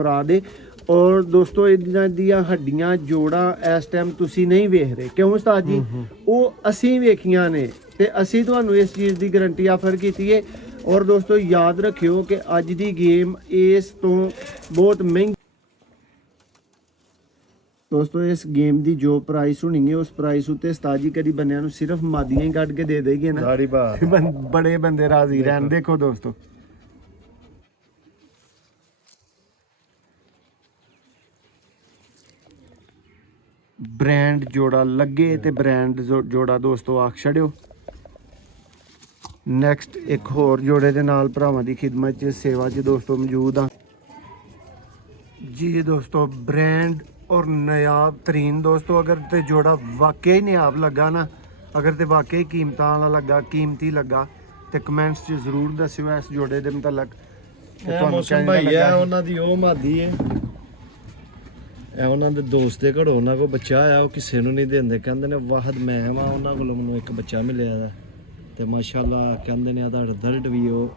ਕਰਾ ਦੇ। ਔਰ ਦੋਸਤੋ ਇਹਨਾਂ ਦੀਆਂ ਹੱਡੀਆਂ ਜੋੜਾਂ ਇਸ ਟਾਈਮ ਤੁਸੀਂ ਨਹੀਂ ਵੇਖ ਰਹੇ, ਕਿਉਂ ਉਸਤਾਦ ਜੀ? ਉਹ ਅਸੀਂ ਵੇਖੀਆਂ ਨੇ ਤੇ ਅਸੀਂ ਤੁਹਾਨੂੰ ਇਸ ਚੀਜ਼ ਦੀ ਗਾਰੰਟੀ ਆਫਰ ਕੀਤੀ ਹੈ। ਔਰ ਦੋਸਤੋ ਯਾਦ ਰੱਖਿਓ ਕਿ ਅੱਜ ਦੀ ਗੇਮ ਇਸ ਤੋਂ ਬਹੁਤ ਮਹਿੰਗੀ। ਦੋਸਤੋ ਇਸ ਗੇਮ ਦੀ ਜੋ ਪ੍ਰਾਈਸ ਹੋਣੀ ਹੈ ਉਸ ਪ੍ਰਾਈਸ ਉੱਤੇ ਉਸਤਾਦ ਜੀ ਕਦੀ ਬੰਦਿਆਂ ਨੂੰ ਸਿਰਫ ਮਾਦੀਆਂ ਹੀ ਕੱਢ ਕੇ ਦੇ ਦੇਗੇ ਨਾ, ਬੜੇ ਬੰਦੇ ਰਾਜ਼ੀ ਰਹਿਣ। ਦੇਖੋ ਦੋਸਤੋ ਬ੍ਰਾਂਡ ਜੋੜਾ ਲੱਗੇ ਤੇ ਬ੍ਰਾਂਡ ਜੋੜਾ ਦੋਸਤੋ ਆਖ ਛੜਿਓ। ਨੈਕਸਟ ਇੱਕ ਹੋਰ ਜੋੜੇ ਦੇ ਨਾਲ ਭਰਾਵਾਂ ਦੀ ਖਿਦਮਤ 'ਚ ਸੇਵਾ 'ਚ ਦੋਸਤੋ ਮੌਜੂਦ ਆ ਜੀ। ਦੋਸਤੋ ਬ੍ਰਾਂਡ ਔਰ ਨਾयाब तरीन ਦੋਸਤੋ, ਅਗਰ ਤੇ ਜੋੜਾ ਵਾਕਿਆ ਹੀ ਨਾयाब ਲੱਗਾ ਨਾ, ਅਗਰ ਤੇ ਵਾਕਿਆ ਹੀ ਕੀਮਤਾਂ ਵਾਲਾ ਲੱਗਾ, ਕੀਮਤੀ ਲੱਗਾ, ਤੇ ਕਮੈਂਟਸ 'ਚ ਜ਼ਰੂਰ ਦੱਸਿਓ ਇਸ ਜੋੜੇ ਦੇ ਮੁਤਲਕ ਕਿ ਤੁਹਾਨੂੰ ਕਿਹੜਾ ਲੱਗਾ। ਉਹਨਾਂ ਦੀ ਉਹ ਮਾਦੀ ਹੈ, ਇਹ ਉਹਨਾਂ ਦੇ ਦੋਸਤ ਦੇ ਘਰੋਂ ਉਹਨਾਂ ਕੋਲ ਬੱਚਾ ਆਇਆ, ਉਹ ਕਿਸੇ ਨੂੰ ਨਹੀਂ ਦਿੰਦੇ, ਕਹਿੰਦੇ ਨੇ ਵਾਹਦ ਮੈਂ ਵਾਂ, ਉਹਨਾਂ ਕੋਲੋਂ ਮੈਨੂੰ ਇੱਕ ਬੱਚਾ ਮਿਲਿਆ ਦਾ ਤੇ ਮਾਸ਼ਾਅੱਲਾ ਕਹਿੰਦੇ ਨੇ ਇਹਦਾ ਰਿਜ਼ਲਟ ਵੀ ਉਹ।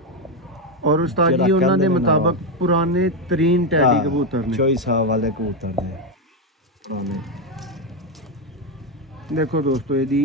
ਔਰ ਉਸਤਾਦ ਜੀ ਉਹਨਾਂ ਦੇ ਮੁਤਾਬਕ ਪੁਰਾਣੇ ਤਰੀਨ ਟੈਡੀ ਕਬੂਤਰ ਨੇ, 24 ਸਾਲ ਵਾਲੇ ਕਬੂਤਰ ਨੇ ਪੁਰਾਣੇ। देखो दोस्तों ये दी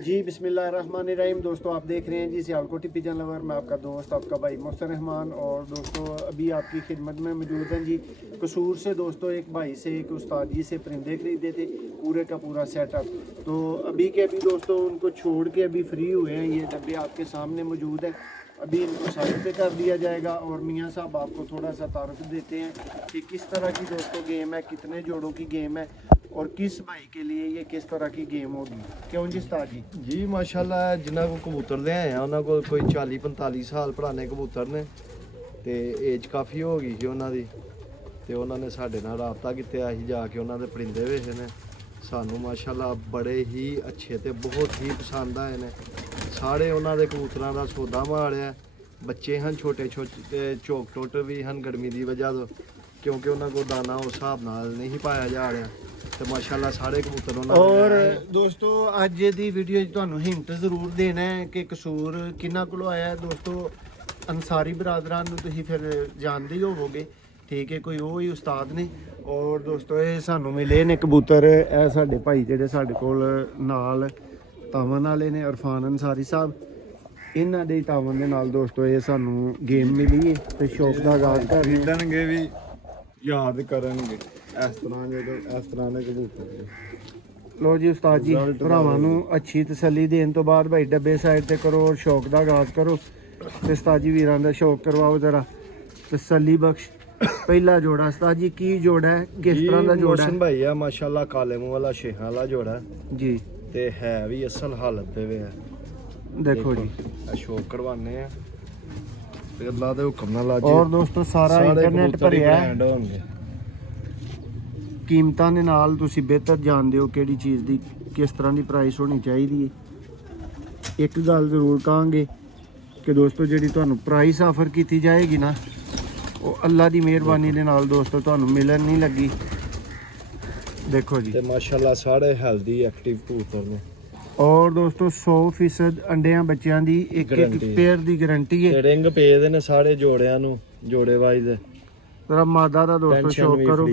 जी बिस्मिल्लाहिर्रहमानिर्रहीम। दोस्तों आप देख रहे हैं जी सियालकोटी पिजन लवर, मैं आपका दोस्त आपका भाई मोहसिन रहमान। और दोस्तों अभी आपकी खिदमत में मौजूद हैं जी कसूर से। दोस्तों एक भाई से एक उस्ताद जी से परिंदे खरीदे थे, पूरे का पूरा सेटअप। तो अभी के अभी दोस्तों उनको छोड़ के अभी फ्री हुए हैं, ये डब्बे आपके सामने मौजूद है। अभी इनको साइड पे कर दिया जाएगा और मियाँ साहब आपको थोड़ा सा तारुफ देते हैं कि किस तरह की दोस्तों गेम है, कितने जोड़ों की गेम है और किस भाई के लिए ये किस तरह की गेम होगी। क्यों जी उस्ताद जी? जी माशाल्लाह जिन्हों को कबूतर ले आए हैं उन्होंने को कोई 40-45 साल पुराने कबूतर ने ते एज काफ़ी हो गई ਸੀ ਉਹਨਾਂ ਦੀ, ਤੇ ਉਹਨਾਂ ਨੇ ਸਾਡੇ ਨਾਲ ਰਾਬਤਾ ਕੀਤਾ। ਅਸੀਂ ਜਾ ਕੇ ਉਹਨਾਂ ਦੇ ਪਰਿੰਦੇ ਵੇਖੇ ਨੇ, ਸਾਨੂੰ ਮਾਸ਼ਾਅੱਲਾ ਬੜੇ ਹੀ ਅੱਛੇ ਤੇ ਬਹੁਤ ਹੀ ਪਸੰਦ ਆਏ ਨੇ। ਸਾਰੇ ਉਹਨਾਂ ਦੇ ਕਬੂਤਰਾਂ ਦਾ ਸੌਦਾ ਮਾਰਿਆ, ਬੱਚੇ ਹਨ ਛੋਟੇ ਛੋਟੇ, ਝੋਕ ਟੁੱਟ ਵੀ ਹਨ ਗਰਮੀ ਦੀ ਵਜ੍ਹਾ ਤੋਂ, ਕਿਉਂਕਿ ਉਹਨਾਂ ਕੋਲ ਦਾਣਾ ਉਸ ਹਿਸਾਬ ਨਾਲ ਨਹੀਂ ਪਾਇਆ ਜਾ ਰਿਹਾ। ਤੇ ਮਾਸ਼ਾਅੱਲਾ ਸਾਰੇ ਕਬੂਤਰ ਉਹਨਾਂ ਔਰ ਦੋਸਤੋ ਅੱਜ ਦੀ ਵੀਡੀਓ 'ਚ ਤੁਹਾਨੂੰ ਹਿੰਟ ਜ਼ਰੂਰ ਦੇਣਾ ਹੈ ਕਿ ਕਸੂਰ ਕਿਹਨਾਂ ਕੋਲੋਂ ਆਇਆ ਹੈ। ਦੋਸਤੋ ਅੰਸਾਰੀ ਬਰਾਦਰਾਂ ਨੂੰ ਤੁਸੀਂ ਫਿਰ ਜਾਣਦੇ ਹੀ ਹੋਵੋਗੇ, ਠੀਕ ਹੈ, ਕੋਈ ਉਹ ਹੀ ਉਸਤਾਦ ਨੇ। ਔਰ ਦੋਸਤੋ ਇਹ ਸਾਨੂੰ ਮਿਲੇ ਨੇ ਕਬੂਤਰ, ਇਹ ਸਾਡੇ ਭਾਈ ਜਿਹੜੇ ਸਾਡੇ ਕੋਲ ਨਾਲ ਤਾਵਨ ਵਾਲੇ ਨੇ, ਇਰਫਾਨ ਅੰਸਾਰੀ ਸਾਹਿਬ, ਇਹਨਾਂ ਦੇ ਤਾਵਨ ਦੇ ਨਾਲ ਦੋਸਤੋ ਇਹ ਸਾਨੂੰ ਗੇਮ ਮਿਲੀ ਹੈ ਤੇ ਸ਼ੌਕ ਦਾ ਆਗਾਜ਼ ਖਰੀਦਣਗੇ ਵੀ ਯਾਦ ਕਰਨਗੇ ਇਸ ਤਰ੍ਹਾਂ ਦੇ ਕਬੂਤਰ। ਲੋ ਜੀ ਉਸਤਾਦ ਜੀ ਭਰਾਵਾਂ ਨੂੰ ਅੱਛੀ ਤਸੱਲੀ ਦੇਣ ਤੋਂ ਬਾਅਦ ਭਾਈ ਡੱਬੇ ਸਾਈਡ ਤੇ ਕਰੋ ਔਰ ਸ਼ੌਕ ਦਾ ਆਗਾਜ਼ ਕਰੋ ਤੇ ਉਸਤਾਦ ਜੀ ਵੀਰਾਂ ਦਾ ਸ਼ੌਕ ਕਰਵਾਓ ਜ਼ਰਾ ਤਸੱਲੀ ਬਖਸ਼। ਪਹਿਲਾ ਜੋੜਾ ਉਸਤਾਦ ਜੀ ਕੀ ਜੋੜਾ ਹੈ, ਕਿਸ ਤਰ੍ਹਾਂ ਦਾ ਜੋੜਾ ਹੈ? ਮੋਹਸਿਨ ਭਾਈ ਆ ਮਾਸ਼ਾਅੱਲਾ ਕਾਲੇ ਮੂੰਹ ਵਾਲਾ ਸ਼ੇਖਾਂ ਵਾਲਾ ਜੋੜਾ ਜੀ, ਤੇ ਹੈ ਵੀ ਅਸਲ ਹਾਲਤ ਦੇ ਵਿੱਚ। ਦੇਖੋ ਜੀ ਸ਼ੌਕ ਕਰਵਾਨੇ ਆ ਤੇ ਅੱਲਾ ਦੇ ਹੁਕਮ ਨਾਲ। ਅੱਜ ਔਰ ਦੋਸਤੋ ਸਾਰਾ ਇੰਟਰਨੈਟ ਭਰਿਆ ਹੈ ਹੋਣਗੇ ਕੀਮਤਾਂ ਦੇ ਨਾਲ, ਤੁਸੀਂ ਬਿਹਤਰ ਜਾਣਦੇ ਹੋ ਕਿਹੜੀ ਚੀਜ਼ ਦੀ ਕਿਸ ਤਰ੍ਹਾਂ ਦੀ ਪ੍ਰਾਈਸ ਹੋਣੀ ਚਾਹੀਦੀ ਹੈ। ਇੱਕ ਗੱਲ ਜ਼ਰੂਰ ਕਹਾਂਗੇ ਕਿ ਦੋਸਤੋ ਜਿਹੜੀ ਤੁਹਾਨੂੰ ਪ੍ਰਾਈਸ ਆਫਰ ਕੀਤੀ ਜਾਏਗੀ ਨਾ, ਉਹ ਅੱਲਾ ਦੀ ਮਿਹਰਬਾਨੀ ਦੇ ਨਾਲ ਦੋਸਤੋ ਤੁਹਾਨੂੰ ਮਿਲਣ ਨਹੀਂ ਲੱਗੀ। ਦੇਖੋ ਜੀ ਤੇ ਮਾਸ਼ਾਅੱਲਾ ਸਾਰੇ ਹੈਲਦੀ ਐਕਟਿਵ ਕਬੂਤਰ ਨੇ। ਔਰ ਦੋਸਤੋ 100% ਅੰਡਿਆਂ ਬੱਚਿਆਂ ਦੀ ਇੱਕ ਪੇਅਰ ਦੀ ਗਾਰੰਟੀ ਹੈ। ਤੇ ਰਿੰਗ ਪੇ ਦੇ ਨੇ ਸਾਰੇ ਜੋੜਿਆਂ ਨੂੰ, ਜੋੜੇ ਵਾਈਜ਼ ਜ਼ਰਾ ਮਾਦਾ ਦਾ ਦੋਸਤੋ ਸ਼ੌਕ ਕਰੋ।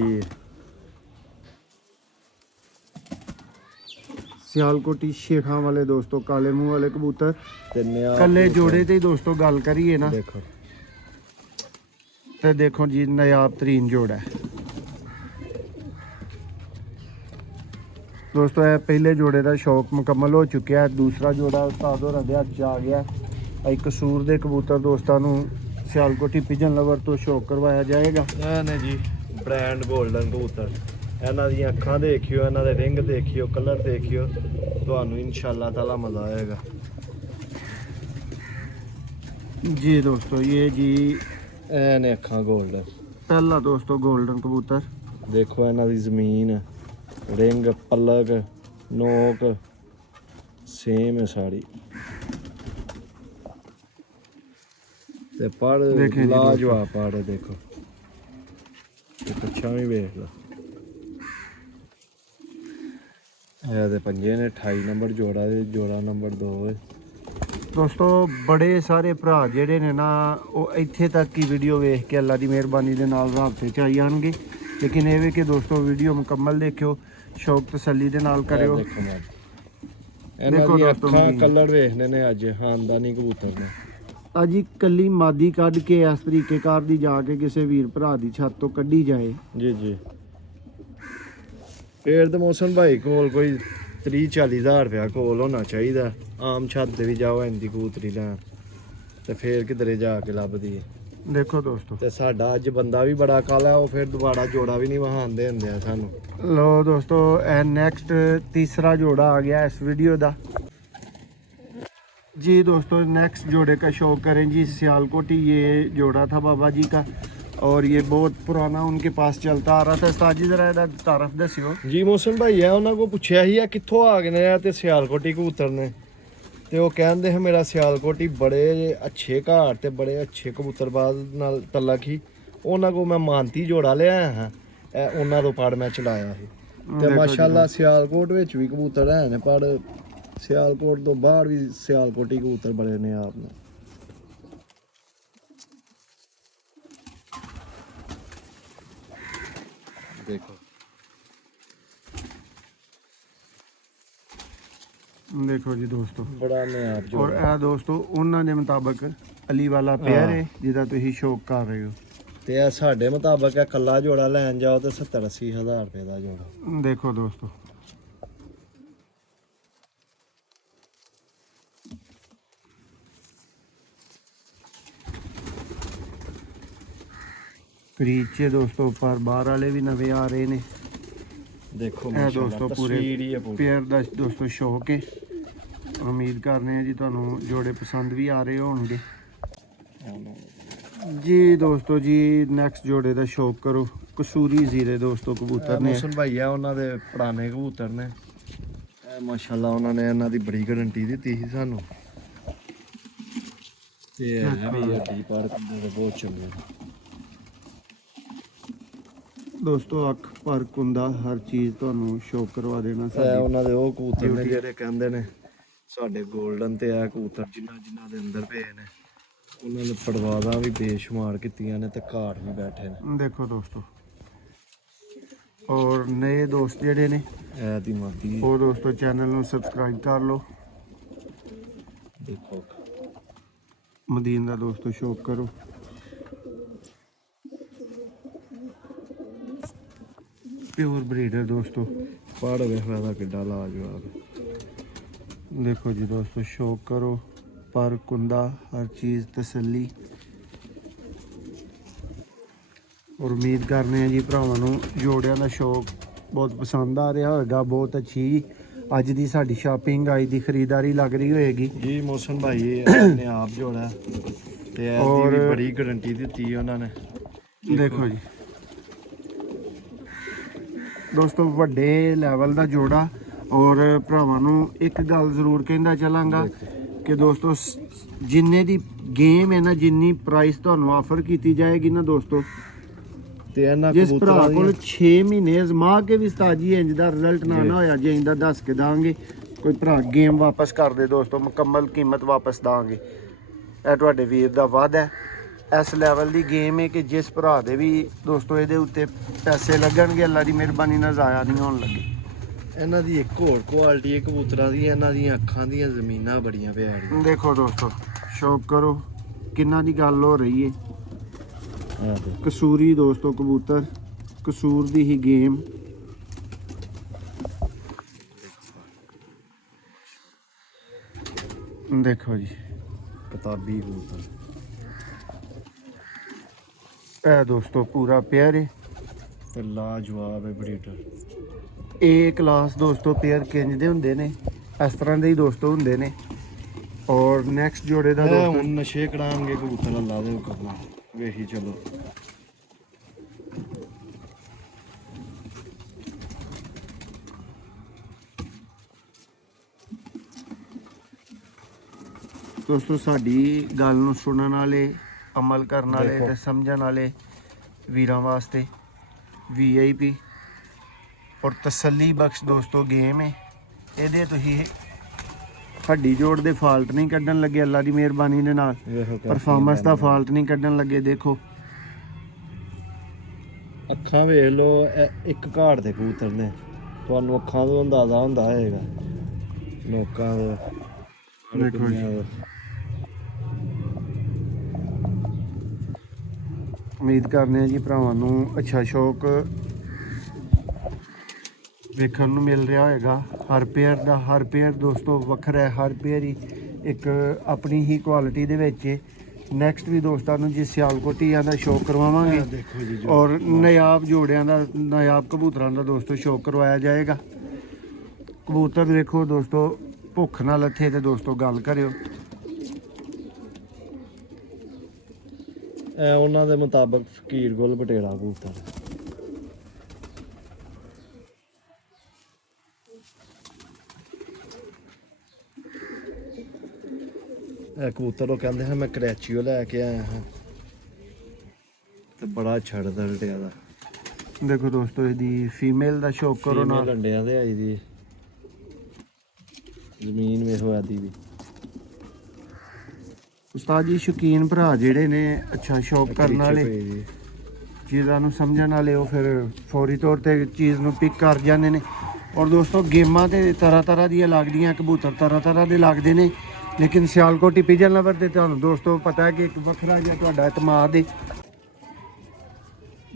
ਸਿਆਲਕੋਟੀ ਸ਼ੇਖਾਂ ਵਾਲੇ ਦੋਸਤੋ ਕਾਲੇ ਮੂੰਹ ਵਾਲੇ ਕਬੂਤਰ ਤੇ ਕੱਲੇ ਜੋੜੇ ਤੇ ਹੀ ਦੋਸਤੋ ਗੱਲ ਕਰੀਏ ਨਾ, ਦੇਖੋ ਤੇ ਦੇਖੋ ਜੀ ਨਾयाब तरीन ਜੋੜਾ ਹੈ ਦੋਸਤੋ। ਇਹ ਪਹਿਲੇ ਜੋੜੇ ਦਾ ਸ਼ੌਕ ਮੁਕੰਮਲ ਹੋ ਚੁੱਕਿਆ ਹੈ, ਦੂਸਰਾ ਜੋੜਾ ਉਸਤਾਦ ਹੋਰਾਂ ਦੇ ਹੱਥ 'ਚ ਆ ਗਿਆ। ਇਹ ਕਸੂਰ ਦੇ ਕਬੂਤਰ ਦੋਸਤਾਂ ਨੂੰ ਸਿਆਲਕੋਟੀ ਪਿਜਨ ਲਵਰ ਤੋਂ ਸ਼ੌਕ ਕਰਵਾਇਆ ਜਾਏਗਾ। ਇਹ ਨੇ ਜੀ ਬ੍ਰਾਂਡ 골ਡਨ ਕਬੂਤਰ, ਇਹਨਾਂ ਦੀਆਂ ਅੱਖਾਂ ਦੇਖਿਓ, ਇਹਨਾਂ ਦੇ ਰਿੰਗ ਦੇਖਿਓ, ਕਲਰ ਦੇਖਿਓ, ਤੁਹਾਨੂੰ ਇਨਸ਼ਾਅੱਲਾ ਤਾਲਾ ਮਜ਼ਾ ਆਏਗਾ ਜੀ। ਦੋਸਤੋ ਇਹ ਜੀ ਇਹ ਨੇ ਅੱਖਾਂ 골ਡਨ, ਪਹਿਲਾ ਦੋਸਤੋ 골ਡਨ ਕਬੂਤਰ। ਦੇਖੋ ਇਹਨਾਂ ਦੀ ਜ਼ਮੀਨ, ਰਿੰਗ, ਪਲਕ, ਨੋਕ ਸੇਮ ਹੈ ਸਾਰੀ, ਤੇ ਪੜ ਲਾਜਵਾਬ ਪੜ। ਦੇਖੋ ਤੇ ਕੱਛਾ ਵੀ ਵੇਖ ਲਓ, ਇਹ ਦੇ ਪੰਜੇ ਨੇ 28 ਨੰਬਰ ਜੋੜਾ, ਦੇ ਜੋੜਾ ਨੰਬਰ 2 ਹੈ। ਦੋਸਤੋ ਬੜੇ ਸਾਰੇ ਭਰਾ ਜਿਹੜੇ ਨੇ ਨਾ ਉਹ ਇੱਥੇ ਤੱਕ ਹੀ ਵੀਡੀਓ ਵੇਖ ਕੇ ਅੱਲਾ ਦੀ ਮਿਹਰਬਾਨੀ ਦੇ ਨਾਲ ਰਾਬਤੇ 'ਚ ਆ ਜਾਣਗੇ। ਲੇਕਿਨ ਇਹ ਵੀ ਕਿ ਦੋਸਤੋ ਵੀਡੀਓ ਮੁਕੰਮਲ ਦੇਖਿਓ, ਸ਼ੌਕ ਤਸੱਲੀ ਦੇ ਨਾਲ ਕਰਿਓ। ਇਹਨਾਂ ਦੀ ਅੱਖਾਂ ਕਲਰ ਵੇਖਦੇ ਨੇ ਅੱਜ ਖਾਨਦਾਨੀ ਕਬੂਤਰ ਨੇ। ਅੱਜ ਹੀ ਕੱਲੀ ਮਾਦੀ ਕੱਢ ਕੇ ਇਸ ਤਰੀਕੇ ਕਾਰ ਦੀ ਜਾ ਕੇ ਕਿਸੇ ਵੀਰ ਭਰਾ ਦੀ ਛੱਤ ਤੋਂ ਕੱਢੀ ਜਾਏ। ਜੀ ਜੀ ਫੇਰ ਤੇ ਮੌਸਮ ਭਾਈ ਕੋਲ ਕੋਈ 30-40 ਹਜ਼ਾਰ ਰੁਪਇਆ ਕੋਲ ਹੋਣਾ ਚਾਹੀਦਾ। ਆਮ ਛੱਤ ਤੇ ਵੀ ਜਾਓ ਇੰਦੀ ਕਬੂਤਰੀ ਲੈਣ ਤੇ ਫੇਰ ਕਿਧਰੇ ਜਾ ਕੇ ਲੱਭਦੀ ਹੈ। ਦੇਖੋ ਦੋਸਤੋ ਤੇ ਸਾਡਾ ਅੱਜ ਬੰਦਾ ਵੀ ਬੜਾ ਕਾਲਾ, ਉਹ ਫਿਰ ਦੁਬਾਰਾ ਜੋੜਾ ਵੀ ਨਹੀਂ ਵਹਾਉਂਦੇ ਹੁੰਦੇ ਆ ਸਾਨੂੰ। ਲੋ ਦੋस्तों नेक्स्ट तीसरा जोड़ा आ गया इस वीडियो दा जी। दोस्तों नेक्स्ट जोड़े का शौक करें जी। सियालकोटी ये जोड़ा था बाबा जी का और ये बहुत पुराना उनके पास चलता आ रहा था। उस्ताद जी जरा इहदा तारफ दसियो जी। मौसम भाई है उन्होंने को पुछया ही कित्थों आ गए ने ते सियालकोटी कबूतर ने, ते वो कहते हैं मेरा सियालकोटी बड़े अच्छे घर ते बड़े अच्छे कबूतरबाज नाल तलक ही। उन्होंने को मैं मानती जोड़ा लिया हाँ ਉਹਨਾਂ ਤੋਂ ਪੜ ਮੈਂ ਚਲਾਇਆ ਸੀ ਤੇ ਮਾਸ਼ਾਅੱਲਾ ਸਿਆਲਕੋਟ ਵਿੱਚ ਵੀ ਕਬੂਤਰ ਹੈ ਨੇ, ਪਰ ਸਿਆਲਕੋਟ ਤੋਂ ਬਾਹਰ ਵੀ ਸਿਆਲਕੋਟੀ ਕਬੂਤਰ ਬੜੇ ਨੇ ਆਪ ਨੂੰ। ਦੇਖੋ देखो जी दोस्तों ਬੜਾ ਨਿਆਬ ਜੋ। और ਇਹ ਦੋਸਤੋ ਉਹਨਾਂ ਦੇ ਮੁਤਾਬਕ ਅਲੀ ਵਾਲਾ ਪਿਆਰ ਹੈ ਜਿਹਦਾ ਤੁਸੀਂ ਸ਼ੌਕ ਕਰ ਰਹੇ ਹੋ। ਤੇ ਇਹ ਸਾਡੇ ਮੁਤਾਬਕ ਇਹ ਕੱਲਾ ਜੋੜਾ ਲੈਣ ਜਾਓ ਤੇ 70-80 ਹਜ਼ਾਰ ਰੁਪਏ ਦਾ ਜੋੜਾ। देखो दोस्तों ਕਰੀਚੇ ਦੋਸਤੋ ਪਰ ਬਾਹਰ ਵਾਲੇ ਵੀ ਨਵੇਂ ਆ ਰਹੇ ਨੇ। ਦੇਖੋ ਇਹ ਮਾਸ਼ਾਅੱਲਾ ਦੋਸਤੋ ਪੂਰੇ ਤਸਵੀਰ ਹੀ ਹੈ ਪੂਰੀ। ਪੇਅਰ ਦਾ ਦੋਸਤੋ ਸ਼ੌਕ ਹੈ। ਉਮੀਦ ਕਰਨੇ ਆ ਜੀ ਤੁਹਾਨੂੰ ਜੋੜੇ ਪਸੰਦ ਵੀ ਆ ਰਹੇ ਹੋਣਗੇ जी। दोस्तों जी नेक्स्ट जोड़े का शौक करो कसूरी जीरे दोस्तों कबूतर ने। ਮੌਸਮ ਭਾਈ ਆ ਉਹਨਾਂ ਦੇ ਪੁਰਾਣੇ ਕਬੂਤਰ ਨੇ। ਇਹ ਮਾਸ਼ਾਅੱਲਾ ਉਹਨਾਂ ਨੇ ਇਹਨਾਂ ਦੀ ਬੜੀ ਗਾਰੰਟੀ ਦਿੱਤੀ ਸੀ ਸਾਨੂੰ ਤੇ ਇਹ ਵੀ ਅੱਡੀ ਪਰ ਦੇ ਬਹੁਤ ਚੰਗੇ ਦੋਸਤੋ। ਅੱਖ ਪਰ ਕੁੰਦਾ ਹਰ ਚੀਜ਼ ਤੁਹਾਨੂੰ ਸ਼ੌਕ ਕਰਵਾ ਦੇਣਾ ਇਹ ਸਾਡੀ। ਉਹਨਾਂ ਦੇ ਉਹ ਕਬੂਤਰ ਨੇ ਜਿਹੜੇ ਕਹਿੰਦੇ ਨੇ ਸਾਡੇ 골ਡਨ ਤੇ ਆ ਕਬੂਤਰ ਜਿਨ੍ਹਾਂ ਦੇ ਅੰਦਰ ਪਏ ਨੇ, ਉਹਨਾਂ ਨੇ ਪੜਵਾਦਾਂ ਵੀ ਬੇਸ਼ੁਮਾਰ ਕੀਤੀਆਂ ਨੇ ਤੇ ਘਰ ਵੀ ਬੈਠੇ ਨੇ। ਦੇਖੋ ਦੋਸਤੋ ਔਰ ਨਏ ਦੋਸਤ ਜਿਹੜੇ ਨੇ ਇਹ ਦੀ ਮਾਦੀ ਉਹ ਦੋਸਤੋ ਚੈਨਲ ਨੂੰ ਸਬਸਕ੍ਰਾਈਬ ਕਰ ਲਓ। ਦੇਖੋ ਮਦੀਨ ਦਾ ਦੋਸਤੋ ਸ਼ੌਕ ਕਰੋ। ਪਿਓਰ ਬਰੀਡਰ ਦੋਸਤੋ ਪੜ ਵੇਖਦਾ ਦਾ ਕਿੱਡਾ ਲਾਜਵਾਬ। देखो जी दोस्तों शौक करो पर कुंदा हर चीज़ तसल्ली। और उम्मीद करने हैं जी भरावां नूं जोड़ियां दा शौक बहुत पसंद आ रहा होगा। बहुत अच्छी अज दी साडी शॉपिंग आई दी खरीदारी लग रही होएगी जी। मौसम भाई ने आप जोड़ा ते और भी बड़ी गारंटी दी उन्होंने। देखो जी दोस्तों वड्डे लैवल दा जोड़ा। और भरावां नूं एक गल जरूर कहंदा चलांगा कि दोस्तों जिन्ने दी गेम है ना, जिन्नी प्राइस तुहानूं ऑफर की जाएगी ना दोस्तों, जिस भरा कोल 6 महीने अजमा के भी उस्ताद जी इंज दा रिजल्ट ना होया जे इंदा दस के दांगे कोई भरा गेम वापस कर दे दोस्तों, मुकम्मल कीमत वापस दांगे। ਇਹ ਤੁਹਾਡੇ ਵੀਰ ਦਾ ਵਾਅਦਾ ਹੈ। ਇਸ ਲੈਵਲ ਦੀ ਗੇਮ ਹੈ ਕਿ ਜਿਸ ਭਰਾ ਦੇ ਵੀ ਦੋਸਤੋ ਇਹਦੇ ਉੱਤੇ ਪੈਸੇ ਲੱਗਣਗੇ ਅੱਲਾ ਦੀ ਮਿਹਰਬਾਨੀ ਨਾਲ ਜ਼ਾਇਆ ਨਹੀਂ ਹੋਣ ਲੱਗੇ। ਇਹਨਾਂ ਦੀ ਇੱਕ ਹੋਰ ਕੁਆਲਿਟੀ ਹੈ ਕਬੂਤਰਾਂ ਦੀ, ਇਹਨਾਂ ਦੀਆਂ ਅੱਖਾਂ ਦੀਆਂ ਜ਼ਮੀਨਾਂ ਬੜੀਆਂ ਪਿਆਰੀਆਂ। ਦੇਖੋ ਦੋਸਤੋ ਸ਼ੌਕ ਕਰੋ ਕਿੰਨਾ ਦੀ ਗੱਲ ਹੋ ਰਹੀ ਹੈ। ਕਸੂਰੀ ਦੋਸਤੋ ਕਬੂਤਰ ਕਸੂਰ ਦੀ ਹੀ ਗੇਮ। ਦੇਖੋ ਜੀ ਕਿਤਾਬੀ ਕਬੂਤਰ ਇਹ ਦੋਸਤੋ ਪੂਰਾ ਪਿਆਰ ਹੈ ਤੇ ਲਾਜਵਾਬ ਹੈ ਬਰੀਡਰ। ਇਹ ਕਲਾਸ ਦੋਸਤੋ ਪੇਅਰ ਕਿੰਜ ਦੇ ਹੁੰਦੇ ਨੇ, ਇਸ ਤਰ੍ਹਾਂ ਦੇ ਹੀ ਦੋਸਤੋ ਹੁੰਦੇ ਨੇ। ਔਰ ਨੈਕਸਟ ਜੋੜੇ ਦਾ ਦੋਸਤੋ ਹੁਣ ਨਸ਼ੇ ਕਰਾਂਗੇ ਕਬੂਤਰ ਅੱਲਾ ਦੇ ਹੁਕਮ ਨਾਲ ਵੇਖੀ ਚਲੋ। ਦੋਸਤੋ ਸਾਡੀ ਗੱਲ ਨੂੰ ਸੁਣਨ ਵਾਲੇ, ਅਮਲ ਕਰਨ ਵਾਲੇ ਤੇ ਸਮਝਣ ਵਾਲੇ ਵੀਰਾਂ ਵਾਸਤੇ VIP ਔਰ ਤਸੱਲੀ ਬਖਸ਼ ਦੋਸਤੋ ਗੇਮ ਹੈ। ਇਹਦੇ ਤੁਸੀਂ ਹੱਡੀ ਜੋੜ ਦੇ ਫਾਲਟ ਨਹੀਂ ਕੱਢਣ ਲੱਗੇ ਅੱਲਾ ਦੀ ਮਿਹਰਬਾਨੀ ਦੇ ਨਾਲ। ਵੇਖੋ ਪਰਫਾਰਮੈਂਸ ਦਾ ਫਾਲਟ ਨਹੀਂ ਕੱਢਣ ਲੱਗੇ। ਦੇਖੋ ਅੱਖਾਂ ਵੇਖ ਲਓ, ਇੱਕ ਘਾੜ ਦੇ ਕਬੂਤਰ ਨੇ, ਤੁਹਾਨੂੰ ਅੱਖਾਂ ਤੋਂ ਅੰਦਾਜ਼ਾ ਹੁੰਦਾ ਹੋਏਗਾ ਲੋਕਾਂ ਦਾ। ਦੇਖੋ ਜੀ, ਉਮੀਦ ਕਰਨੇ ਆ ਜੀ ਭਰਾਵਾਂ ਨੂੰ ਅੱਛਾ ਸ਼ੌਕ ਵੇਖਣ ਨੂੰ ਮਿਲ ਰਿਹਾ ਹੋਏਗਾ। ਹਰ ਪੇਅਰ ਦੋਸਤੋ ਵੱਖਰਾ ਹੈ, ਹਰ ਪੇਅਰ ਹੀ ਇੱਕ ਆਪਣੀ ਹੀ ਕੁਆਲਿਟੀ ਦੇ ਵਿੱਚ ਹੈ। ਨੈਕਸਟ ਵੀ ਦੋਸਤਾਂ ਨੂੰ ਜੀ ਸਿਆਲਕੋਟੀਆਂ ਦਾ ਸ਼ੌਕ ਕਰਵਾਵਾਂਗੇ ਦੇਖੋ ਜੀ ਔਰ ਨਾਯਾਬ ਜੋੜਿਆਂ ਦਾ, ਨਾਯਾਬ ਕਬੂਤਰਾਂ ਦਾ ਦੋਸਤੋ ਸ਼ੌਕ ਕਰਵਾਇਆ ਜਾਏਗਾ। ਕਬੂਤਰ ਦੇਖੋ ਦੋਸਤੋ, ਭੁੱਖ ਨਾਲ ਲੱਥੇ ਤੇ ਦੋਸਤੋ ਗੱਲ ਕਰਿਓ। ਇਹ ਉਹਨਾਂ ਦੇ ਮੁਤਾਬਕ ਫਕੀਰ ਗੁੱਲ ਪਟੇੜਾ ਕਬੂਤਰ। ਇਹ ਕਬੂਤਰ ਉਹ ਕਹਿੰਦੇ ਹਨ ਮੈਂ ਕਰਾਚੀਓ ਲੈ ਕੇ ਆਇਆ ਹਾਂ ਤੇ ਬੜਾ ਛੱਡਦਾ ਰਿਟਿਆ ਦਾ। ਦੇਖੋ ਦੋਸਤੋ ਇਹਦੀ ਫੀਮੇਲ ਦਾ ਸ਼ੌਕ ਕਰੋ ਨਾ। ਲੰਡਿਆਂ ਦੇ ਆਈ ਦੀ ਜ਼ਮੀਨ ਵੇਖੋ ਆਦੀ ਵੀ। ਉਸਤਾਦ ਜੀ ਸ਼ੌਕੀਨ ਭਰਾ ਜਿਹੜੇ ਨੇ ਅੱਛਾ ਸ਼ੌਕ ਕਰਨ ਵਾਲੇ, ਚੀਜ਼ਾਂ ਨੂੰ ਸਮਝਣ ਵਾਲੇ, ਉਹ ਫਿਰ ਫੌਰੀ ਤੌਰ ਤੇ ਚੀਜ਼ ਨੂੰ ਪਿਕ ਕਰ ਜਾਂਦੇ ਨੇ। ਔਰ ਦੋਸਤੋ ਗੇਮਾਂ ਤੇ ਤਰ੍ਹਾਂ ਦੀਆਂ ਲੱਗਦੀਆਂ, ਕਬੂਤਰ ਤਰ੍ਹਾਂ ਦੇ ਲੱਗਦੇ ਨੇ, ਲੇਕਿਨ ਸਿਆਲਕੋਟੀ ਪਿਜਨ ਲਵਰ ਤੇ ਤੁਹਾਨੂੰ ਦੋਸਤੋ ਪਤਾ ਹੈ ਕਿ ਇੱਕ ਵੱਖਰਾ ਜਿਹਾ ਤੁਹਾਡਾ ਇਤਮਾਦ ਹੈ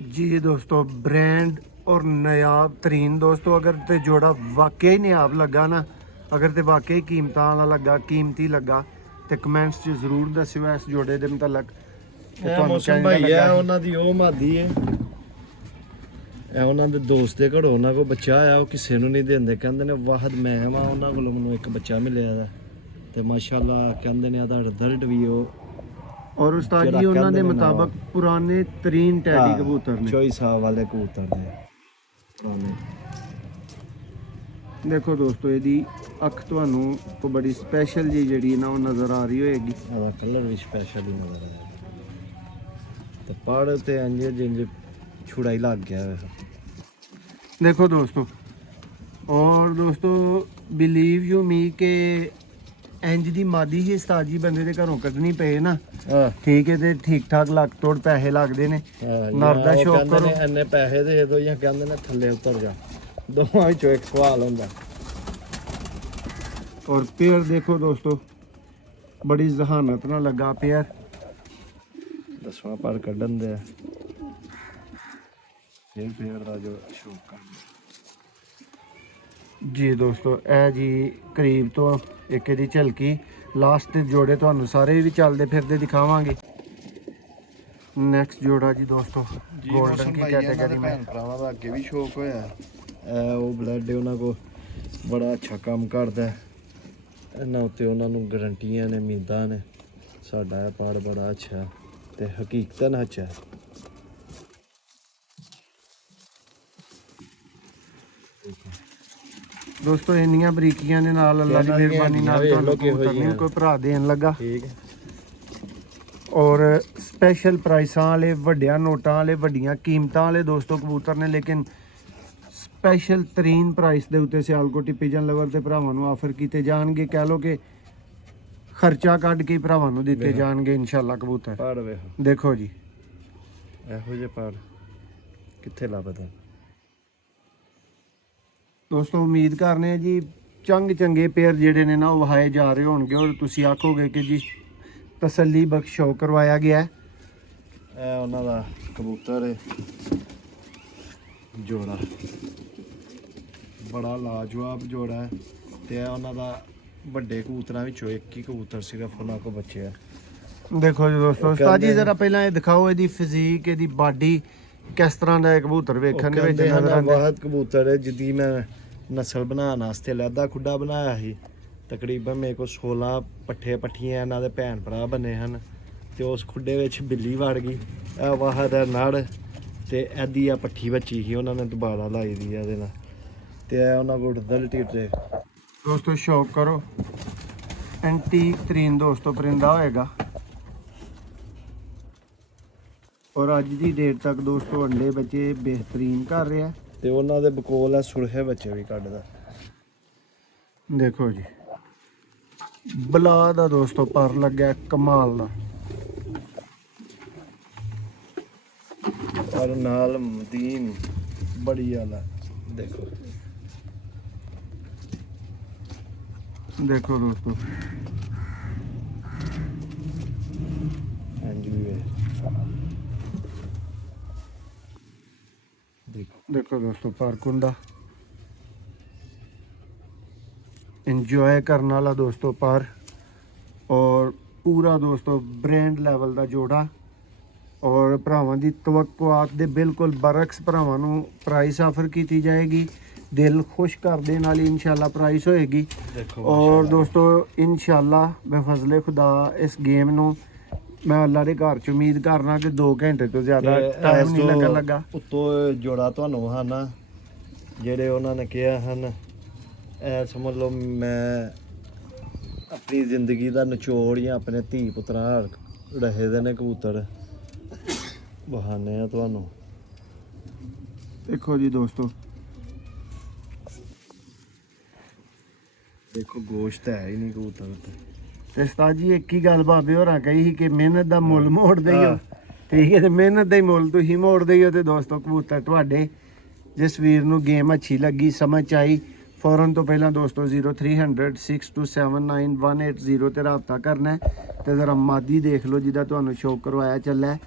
ਜੀ ਦੋਸਤੋ। ਬ੍ਰਾਂਡ ਔਰ ਨਾਯਾਬ ਤਰੀਨ ਦੋਸਤੋ, ਅਗਰ ਤੇ ਜੋੜਾ ਵਾਕਿਆ ਹੀ ਨਾਯਾਬ ਲੱਗਾ ਨਾ, ਅਗਰ ਤੇ ਵਾਕਿਆ ਹੀ ਕੀਮਤਾਂ ਵਾਲਾ ਲੱਗਾ, ਕੀਮਤੀ ਲੱਗਾ, ਤੇ ਕਮੈਂਟਸ 'ਚ ਜ਼ਰੂਰ ਦੱਸਿਓ ਇਸ ਜੋੜੇ ਦੇ ਮੁਤਲਕ। ਮੌਸਮ ਭਾਈ ਹੈ ਉਹਨਾਂ ਦੀ ਉਹ ਮਾਦੀ ਹੈ, ਇਹ ਉਹਨਾਂ ਦੇ ਦੋਸਤ ਦੇ ਘਰੋਂ ਉਹਨਾਂ ਕੋਲ ਬੱਚਾ ਆਇਆ, ਉਹ ਕਿਸੇ ਨੂੰ ਨਹੀਂ ਦਿੰਦੇ, ਕਹਿੰਦੇ ਨੇ ਵਾਹਦ ਮੈਂ ਵਾਂ, ਉਹਨਾਂ ਕੋਲੋਂ ਮੈਨੂੰ ਇੱਕ ਬੱਚਾ ਮਿਲਿਆ ਦਾ ਤੇ ਮਾਸ਼ਾਅੱਲਾ ਕਹਿੰਦੇ ਨੇ ਇਹਦਾ ਰਿਜ਼ਲਟ ਵੀ ਉਹ। ਔਰ ਉਸਤਾਦ ਜੀ ਉਹਨਾਂ ਦੇ ਮੁਤਾਬਕ ਪੁਰਾਣੇ ਤਰੀਨ ਟੈਡੀ ਕਬੂਤਰ ਨੇ, 24 ਸਾਲ ਵਾਲੇ ਕਬੂਤਰ ਨੇ ਪੁਰਾਣੇ। ਦੇਖੋ ਦੋਸਤੋ ਇਹਦੀ ਅੱਖ ਤੁਹਾਨੂੰ ਕੋ ਬੜੀ ਸਪੈਸ਼ਲ ਜੀ ਜਿਹੜੀ ਨਾ ਉਹ ਨਜ਼ਰ ਆ ਰਹੀ ਹੋਏਗੀ। ਇਹਦਾ ਕਲਰ ਵੀ ਸਪੈਸ਼ਲ ਹੀ ਨਜ਼ਰ ਆਇਆ ਤੇ ਪੜ ਤੇ ਇੰਜ ਛੁੜਾ ਹੀ ਲੱਗ ਗਿਆ ਵੇ। ਦੇਖੋ ਦੋਸਤੋ, ਔਰ ਦੋਸਤੋ ਬਿਲੀਵ ਯੂ ਮੀ ਕਿ ਇੰਜ ਦੀ ਮਾਦੀ ਹੀ ਉਸਤਾਦ ਜੀ ਬੰਦੇ ਦੇ ਘਰੋਂ ਕੱਢਣੀ ਪਏ ਨਾ, ਠੀਕ ਹੈ, ਤੇ ਠੀਕ ਠਾਕ ਲੱਖ ਤੋੜ ਪੈਸੇ ਲੱਗਦੇ ਨੇ। ਨਰ ਦਾ ਸ਼ੌਕ ਕਰੋ, ਇੰਨੇ ਪੈਸੇ ਦੇ ਦੋ ਜਾਂ ਕਹਿੰਦੇ ਨੇ ਥੱਲੇ ਉਤਰ ਜਾ, ਦੋਵਾਂ ਵਿੱਚੋਂ ਇੱਕ ਸਵਾਲ ਹੁੰਦਾ। ਔਰ ਪੇਅਰ ਦੇਖੋ ਦੋਸਤੋ, ਬੜੀ ਜ਼ਹਾਨਤ ਨਾਲ ਲੱਗਾ ਪੇਅਰ। 10ਵਾਂ ਪਰ ਕੱਢਣ ਦੇ ਫਿਰ ਪੇਅਰ ਦਾ ਜੋ ਸ਼ੌਕ ਕਰ ਜੀ ਦੋਸਤੋ। ਇਹ ਜੀ ਕਰੀਬ ਤੋਂ ਇੱਕ ਇਹਦੀ ਝਲਕੀ, ਲਾਸਟ ਦੇ ਜੋੜੇ ਤੁਹਾਨੂੰ ਸਾਰੇ ਵੀ ਚੱਲਦੇ ਫਿਰਦੇ ਦਿਖਾਵਾਂਗੇ। ਨੈਕਸਟ ਜੋੜਾ ਜੀ ਦੋਸਤੋ ਗੋਲਡਨ ਕੀ ਕੈਟਾਗਰੀ ਭੈਣ ਭਰਾਵਾਂ ਦਾ ਅੱਗੇ ਵੀ ਸ਼ੌਕ ਹੋਇਆ। ਉਹ ਬਲੱਡ ਉਹਨਾਂ ਕੋ ਬੜਾ ਅੱਛਾ ਕੰਮ ਕਰਦਾ, ਇਹਨਾਂ ਉੱਤੇ ਉਹਨਾਂ ਨੂੰ ਗਰੰਟੀਆਂ ਨੇ, ਉਮੀਦਾਂ ਨੇ। ਸਾਡਾ ਇਹ ਪਾੜ ਬੜਾ ਅੱਛਾ ਤੇ ਹਕੀਕਤਨ ਅੱਛਾ। ਦੋਸਤੋ ਇੰਨੀਆਂ ਬਰੀਕੀਆਂ ਦੇ ਨਾਲ ਅੱਲਾ ਦੀ ਮਿਹਰਬਾਨੀ ਨਾਲ ਤੁਹਾਨੂੰ ਕਬੂਤਰ ਨਹੀਂ ਕੋਈ ਭਰਾ ਦੇਣ ਲੱਗਾ। ਠੀਕ ਹੈ। ਔਰ ਸਪੈਸ਼ਲ ਪ੍ਰਾਈਸਾਂ ਵਾਲੇ, ਵੱਡਿਆਂ ਨੋਟਾਂ ਵਾਲੇ, ਵੱਡੀਆਂ ਕੀਮਤਾਂ ਵਾਲੇ ਦੋਸਤੋ ਕਬੂਤਰ ਨੇ, ਲੇਕਿਨ ਸਪੈਸ਼ਲ ਤਰੀਨ ਪ੍ਰਾਈਸ ਦੇ ਉੱਤੇ ਸਿਆਲਕੋਟੀ ਪਿਜਨ ਲਵਰ ਦੇ ਭਰਾਵਾਂ ਨੂੰ ਆਫਰ ਕੀਤੇ ਜਾਣਗੇ। ਕਹਿ ਲਓ ਕਿ ਖਰਚਾ ਕੱਢ ਕੇ ਭਰਾਵਾਂ ਨੂੰ ਦਿੱਤੇ ਜਾਣਗੇ ਇਨਸ਼ਾਅੱਲਾ ਕਬੂਤਰ। ਪਾੜ ਵੇਖੋ, ਦੇਖੋ ਜੀ ਇਹੋ ਜਿਹੇ ਪਾੜ ਕਿੱਥੇ ਲੱਭਦਾ ਦੋਸਤੋ। ਉਮੀਦ ਕਰਨੇ ਆ ਜੀ ਚੰਗੇ ਪੇਅਰ ਜਿਹੜੇ ਨੇ ਨਾ ਉਹ ਵਹਾਏ ਜਾ ਰਹੇ ਹੋਣਗੇ ਔਰ ਤੁਸੀਂ ਆਖੋਗੇ ਕਿ ਜੀ ਤਸੱਲੀ ਬਖਸ਼ ਸ਼ੌਕ ਕਰਵਾਇਆ ਗਿਆ ਹੈ। ਇਹ ਉਹਨਾਂ ਦਾ ਕਬੂਤਰ ਹੈ ਜੋੜਾ, ਬੜਾ ਲਾਜਵਾਬ ਜੋੜਾ ਹੈ ਤੇ ਇਹ ਉਹਨਾਂ ਦਾ ਵੱਡੇ ਕਬੂਤਰਾਂ ਵਿੱਚੋਂ ਇੱਕ ਹੀ ਕਬੂਤਰ ਸਿਰਫ ਉਹਨਾਂ ਕੋਲ ਬਚਿਆ। ਦੇਖੋ ਜੀ ਦੋਸਤੋ, ਉਸਤਾਦ ਜੀ ਜ਼ਰਾ ਪਹਿਲਾਂ ਇਹ ਦਿਖਾਓ ਇਹਦੀ ਫਿਜ਼ੀਕ, ਇਹਦੀ ਬਾਡੀ ਕਿਸ ਤਰ੍ਹਾਂ ਦਾ ਇਹ ਕਬੂਤਰ ਵੇਖਣ ਦੇ ਵਿੱਚ ਨਜ਼ਰ ਆਉਂਦਾ। ਬਹੁਤ ਕਬੂਤਰ ਹੈ ਜਿਹਦੀ ਮੈਂ ਨਸਲ ਬਣਾਉਣ ਵਾਸਤੇ ਲਹਿਦਾ ਖੁੱਡਾ ਬਣਾਇਆ ਸੀ। ਤਕਰੀਬਨ ਮੇਰੇ ਕੋਲ 16 ਪੱਠੀਆਂ ਇਹਨਾਂ ਦੇ ਭੈਣ ਭਰਾ ਬਣੇ ਹਨ ਤੇ ਉਸ ਖੁੱਡੇ ਵਿੱਚ ਬਿੱਲੀ ਵੜ ਗਈ। ਇਹ ਵਾਹਦ ਹੈ ਨੜ ਤੇ ਇਹਦੀ ਆ ਪੱਠੀ ਬੱਚੀ ਸੀ, ਉਹਨਾਂ ਨੇ ਦੁਬਾਰਾ ਲਾਈ ਦੀ ਇਹਦੇ ਨਾਲ ਤੇ ਇਹ ਉਹਨਾਂ ਕੋਲ ਰਿਜ਼ਲਟ ਤੇ ਦੋਸਤੋ ਸ਼ੌਕ ਕਰੋ। ਐਂਟੀਕ ਤਰੀਨ ਦੋਸਤੋ ਪਰਿੰਦਾ ਹੋਏਗਾ ਔਰ ਅੱਜ ਦੀ ਡੇਟ ਤੱਕ ਦੋਸਤੋ ਅੰਡੇ ਬੱਚੇ ਬਿਹਤਰੀਨ ਕਰ ਰਿਹਾ ਤੇ ਉਹਨਾਂ ਦੇ ਬਕੋਲ ਹੈ ਸੁਰਖੇ ਬੱਚੇ ਵੀ ਕੱਢਦਾ। ਦੇਖੋ ਜੀ ਬਲਾ ਦਾ ਦੋਸਤੋ ਪਰ ਲੱਗਿਆ ਕਮਾਲ ਦਾ। ਔਰ ਨਾਲ ਮਦੀਨ ਬੜੀ ਆਲਾ ਦੇਖੋ ਦੇਖੋ ਦੋਸਤੋ ਇੰਜ ਵੀ ਹੈ। ਦੇਖੋ ਦੇਖੋ ਦੋਸਤੋ ਪਰ ਕੁੰਡਾ ਇੰਜੋਏ ਕਰਨ ਵਾਲਾ ਦੋਸਤੋ ਪਰ, ਔਰ ਪੂਰਾ ਦੋਸਤੋ ਬ੍ਰਾਂਡ ਲੈਵਲ ਦਾ ਜੋੜਾ, ਔਰ ਭਰਾਵਾਂ ਦੀ ਤਵੱਕੁਆਤ ਦੇ ਬਿਲਕੁਲ ਬਰਕਸ ਭਰਾਵਾਂ ਨੂੰ ਪ੍ਰਾਈਸ ਆਫਰ ਕੀਤੀ ਜਾਏਗੀ। ਦਿਲ ਖੁਸ਼ ਕਰ ਦੇਣ ਵਾਲੀ ਇਨਸ਼ਾਅੱਲਾ ਪ੍ਰਾਈਸ ਹੋਏਗੀ। ਦੇਖੋ ਔਰ ਦੋਸਤੋ ਇਨਸ਼ਾਅੱਲਾ ਬਫਜ਼ਲੇ ਖੁਦਾ ਇਸ ਗੇਮ ਨੂੰ ਮੈਂ ਅੱਲਾ ਦੇ ਘਰ ਚ ਉਮੀਦ ਕਰਨਾ ਕਿ 2 ਘੰਟੇ ਤੋਂ ਜ਼ਿਆਦਾ ਟਾਈਮ ਨਹੀਂ ਲੱਗਣ ਲੱਗਾ। ਉੱਤੋਂ ਜੋੜਾ ਤੁਹਾਨੂੰ ਹਨ ਜਿਹੜੇ ਉਹਨਾਂ ਨੇ ਕਿਹਾ ਹਨ, ਐ ਸਮਝ ਲਓ ਮੈਂ ਆਪਣੀ ਜ਼ਿੰਦਗੀ ਦਾ ਨਿਚੋੜ ਜਾਂ ਆਪਣੇ ਧੀ ਪੁੱਤਰਾਂ ਰਹੇ ਦੇ ਨੇ ਕਬੂਤਰ ਬਹਾਨੇ ਆ ਤੁਹਾਨੂੰ। ਦੇਖੋ ਜੀ ਦੋਸਤੋ ਦੇਖੋ ਗੋਸ਼ਤ ਹੈ ਹੀ ਨਹੀਂ ਕਬੂਤਰ ਤੇ ਉਸਤਾਦ ਜੀ ਇੱਕ ਹੀ ਗੱਲ ਬਾਬੇ ਹੋਰਾਂ ਕਹੀ ਸੀ ਕਿ ਮਿਹਨਤ ਦਾ ਮੁੱਲ ਮੋੜਦੇ ਹੀ ਹੋ। ਹਾਂ। ਠੀਕ ਹੈ, ਤੇ ਮਿਹਨਤ ਦਾ ਹੀ ਮੁੱਲ ਤੁਸੀਂ ਮੋੜਦੇ ਹੀ ਹੋ। ਤੇ ਦੋਸਤੋ ਕਬੂਤਰ ਤੁਹਾਡੇ, ਜਿਸ ਵੀਰ ਨੂੰ ਗੇਮ ਅੱਛੀ ਲੱਗੀ ਸਮਝ 'ਚ ਆਈ, ਫੌਰਨ ਤੋਂ ਪਹਿਲਾਂ ਦੋਸਤੋ 0300 6279 ਤੇ ਰਾਬਤਾ ਕਰਨਾ ਹੈ। ਤੇ ਜ਼ਰਾ ਮਾਦੀ ਦੇਖ ਲਓ ਜਿਹਦਾ ਤੁਹਾਨੂੰ ਸ਼ੌਕ ਕਰਵਾਇਆ ਚੱਲਾ ਹੈ।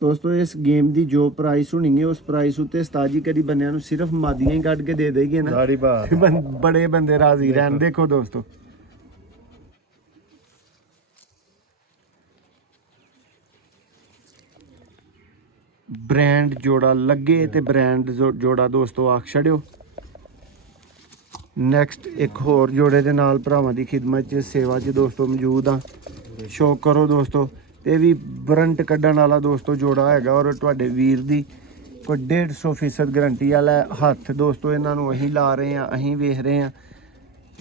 ਦੋਸਤੋ ਇਸ ਗੇਮ ਦੀ ਜੋ ਪ੍ਰਾਈਸ ਹੋਣੀ ਹੈ ਉਸ ਪ੍ਰਾਈਸ ਉੱਤੇ ਉਸਤਾਦ ਜੀ ਕਦੀ ਬੰਦਿਆਂ ਨੂੰ ਸਿਰਫ ਮਾਦੀਆਂ ਹੀ ਕੱਢ ਕੇ ਦੇ ਦੇਈਏ ਨਾ, ਦਾੜੀ ਬਾਤ ਬੜੇ ਬੰਦੇ ਰਾਜ਼ੀ ਰਹਿਣ। ਦੇਖੋ ਦੋਸਤੋ ਬ੍ਰਾਂਡ ਜੋੜਾ ਲੱਗੇ ਤੇ ਬ੍ਰਾਂਡ ਜੋੜਾ ਦੋਸਤੋ ਆਖ ਛੜਿਓ। ਨੈਕਸਟ ਇੱਕ ਹੋਰ ਜੋੜੇ ਦੇ ਨਾਲ ਭਰਾਵਾਂ ਦੀ ਖਿਦਮਤ 'ਚ ਸੇਵਾ 'ਚ ਦੋਸਤੋ ਮੌਜੂਦ ਆ। ਸ਼ੌਕ ਕਰੋ ਦੋਸਤੋ। ਤੇ ਵੀ ਵਾਰੰਟ ਕੱਢਣ ਵਾਲਾ ਦੋਸਤੋ ਜੋੜਾ ਹੈਗਾ, ਔਰ ਤੁਹਾਡੇ ਵੀਰ ਦੀ ਕੋਈ 150% ਗਰੰਟੀ ਵਾਲਾ ਹੱਥ ਦੋਸਤੋ। ਇਹਨਾਂ ਨੂੰ ਅਸੀਂ ਲਾ ਰਹੇ ਹਾਂ, ਅਸੀਂ ਵੇਖ ਰਹੇ ਹਾਂ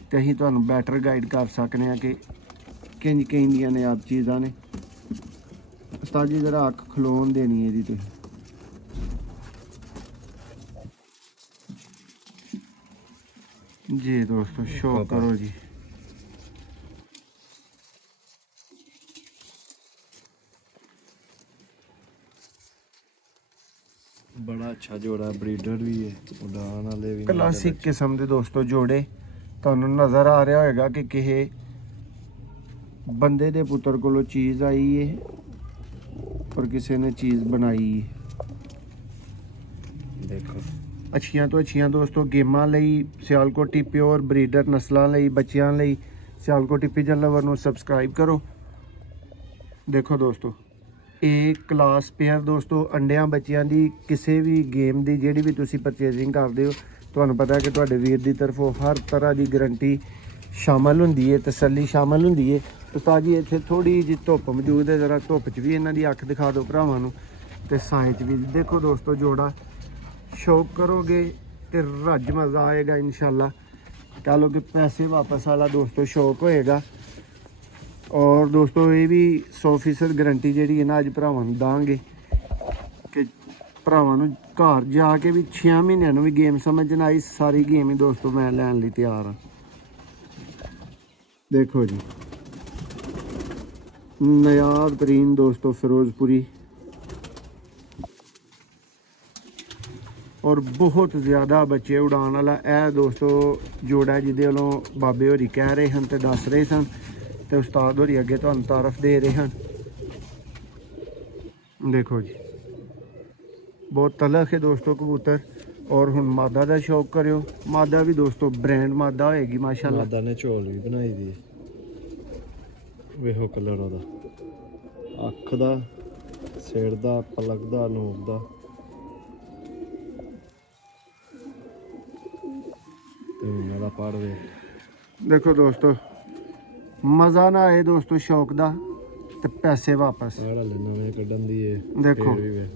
ਤੇ ਅਸੀਂ ਤੁਹਾਨੂੰ ਬੈਟਰ ਗਾਈਡ ਕਰ ਸਕਦੇ ਹਾਂ ਕਿ ਕਿੰਝ ਕਹਿੰਦੀਆਂ ਨੇ ਆਪ ਚੀਜ਼ਾਂ ਨੇ। ਉਸਤਾਦ ਜੀ ਜ਼ਰਾ ਅੱਖ ਖਲੋਣ ਦੇਣੀ ਇਹਦੀ ਤੁਸੀਂ। ਜੀ ਦੋਸਤੋ ਸ਼ੌਕ ਕਰੋ ਜੀ। ਬੜਾ ਅੱਛਾ ਜੋੜਾ, ਬਰੀਡਰ ਵੀ ਹੈ, ਉਡਾਨ ਵਾਲੇ ਵੀ ਨੇ ਕਲਾਸਿਕ ਇਹਦੇ ਕਿਸਮ ਦੇ ਦੋਸਤੋ ਜੋੜੇ ਤੁਹਾਨੂੰ ਨਜ਼ਰ ਆ ਰਿਹਾ ਹੋਏਗਾ ਕਿ ਕਿਸੇ ਬੰਦੇ ਦੇ ਪੁੱਤਰ ਕੋਲੋਂ ਚੀਜ਼ ਆਈ ਹੈ ਔਰ ਕਿਸੇ ਨੇ ਚੀਜ਼ ਬਣਾਈ ਹੈ। ਵਿੱਚ। ਦੇਖੋ ਅੱਛੀਆਂ ਤੋਂ ਅੱਛੀਆਂ ਦੋਸਤੋ ਗੇਮਾਂ ਲਈ ਸਿਆਲਕੋਟੀ ਪਿਓਰ ਬਰੀਡਰ ਨਸਲਾਂ ਲਈ ਬੱਚਿਆਂ ਲਈ ਸਿਆਲਕੋਟੀ ਪਿਜਨ ਲਵਰ ਨੂੰ ਸਬਸਕ੍ਰਾਈਬ ਕਰੋ। ਦੇਖੋ ਦੋਸਤੋ ਇਹ ਕਲਾਸ ਪੇਅਰ ਦੋਸਤੋ ਅੰਡਿਆਂ ਬੱਚਿਆਂ ਦੀ ਕਿਸੇ ਵੀ ਗੇਮ ਦੀ ਜਿਹੜੀ ਵੀ ਤੁਸੀਂ ਪਰਚੇਜ਼ਿੰਗ ਕਰਦੇ ਹੋ, ਤੁਹਾਨੂੰ ਪਤਾ ਹੈ ਕਿ ਤੁਹਾਡੇ ਵੀਰ ਦੀ ਤਰਫੋਂ ਹਰ ਤਰ੍ਹਾਂ ਦੀ ਗਰੰਟੀ ਸ਼ਾਮਲ ਹੁੰਦੀ ਹੈ, ਤਸੱਲੀ ਸ਼ਾਮਲ ਹੁੰਦੀ ਹੈ। ਉਸਤਾਦ ਜੀ ਇੱਥੇ ਥੋੜੀ ਜਿਹੀ ਧੁੱਪ ਮੌਜੂਦ ਹੈ, ਜ਼ਰਾ ਧੁੱਪ 'ਚ ਵੀ ਇਹਨਾਂ ਦੀ ਅੱਖ ਦਿਖਾ ਦਿਓ ਭਰਾਵਾਂ ਨੂੰ ਤੇ ਸਾਈਂ 'ਚ ਵੀ। ਦੇਖੋ ਦੋਸਤੋ ਜੋੜਾ ਸ਼ੌਕ ਕਰੋਗੇ ਤੇ ਰੱਜ ਮਜ਼ਾ ਆਏਗਾ ਇਨਸ਼ਾਅੱਲਾ। ਕਹ ਲਓ ਕਿ ਪੈਸੇ ਵਾਪਸ ਵਾਲਾ ਦੋਸਤੋ ਸ਼ੌਕ ਹੋਏਗਾ। ਔਰ ਦੋਸਤੋ ਇਹ ਵੀ 100% ਗਰੰਟੀ ਜਿਹੜੀ ਹੈ ਨਾ ਅੱਜ ਭਰਾਵਾਂ ਨੂੰ ਦਾਂਗੇ ਕਿ ਭਰਾਵਾਂ ਨੂੰ ਘਰ ਜਾ ਕੇ ਵੀ 6 ਮਹੀਨਿਆਂ ਨੂੰ ਵੀ ਗੇਮ ਸਮਝ ਨਾ ਆਈ, ਸਾਰੀ ਗੇਮ ਹੀ ਦੋਸਤੋ ਮੈਂ ਲੈਣ ਲਈ ਤਿਆਰ ਹਾਂ। ਦੇਖੋ ਜੀ ਨਿਆਜ਼ ਤਰੀਨ ਦੋਸਤੋ ਫਿਰੋਜ਼ਪੁਰੀ, ਔਰ ਬਹੁਤ ਜ਼ਿਆਦਾ ਬੱਚੇ ਉਡਾਉਣ ਵਾਲਾ ਇਹ ਦੋਸਤੋ ਜੋੜਾ ਜਿਹਦੇ ਵੱਲੋਂ ਬਾਬੇ ਹੋਰੀ ਕਹਿ ਰਹੇ ਹਨ ਤੇ ਦੱਸ ਰਹੇ ਸਨ ਤੇ ਉਸਤਾਦ ਹੋਰੀ ਅੱਗੇ ਤੁਹਾਨੂੰ ਤਾਰਫ ਦੇ ਰਹੇ ਹਨ। ਦੇਖੋ ਜੀ ਬਹੁਤ ਤਲਖ ਹੈ ਦੋਸਤੋ ਕਬੂਤਰ। ਔਰ ਹੁਣ ਮਾਦਾ ਦਾ ਸ਼ੌਕ ਕਰਿਓ, ਮਾਦਾ ਵੀ ਦੋਸਤੋ ਬ੍ਰਾਂਡ ਮਾਦਾ ਹੋਏਗੀ ਮਾਸ਼ਾਅੱਲਾ। ਮਾਦਾ ਨੇ ਝੋਲ ਵੀ ਬਣਾਈ ਦੀ ਹੈ, ਵੇਖੋ ਕਲਰ ਉਹਦਾ, ਅੱਖ ਦਾ, ਸਿਰ ਦਾ, ਪਲਕ ਦਾ, ਨੂਰ ਦਾ ਤੇ ਉਹਨਾਂ ਦਾ ਪੜ ਵੇ। ਦੇਖੋ ਦੋਸਤੋ ਮਜ਼ਾ ਨਾ ਆਏ ਦੋਸਤੋ ਸ਼ੌਕ ਦਾ ਤੇ ਪੈਸੇ ਵਾਪਸ। ਪੜ ਨਵੇਂ ਕੱਢਣ ਦੀ ਹੈ ਦੇਖੋ ਫੇਰ ਵੀ ਵੇਖ।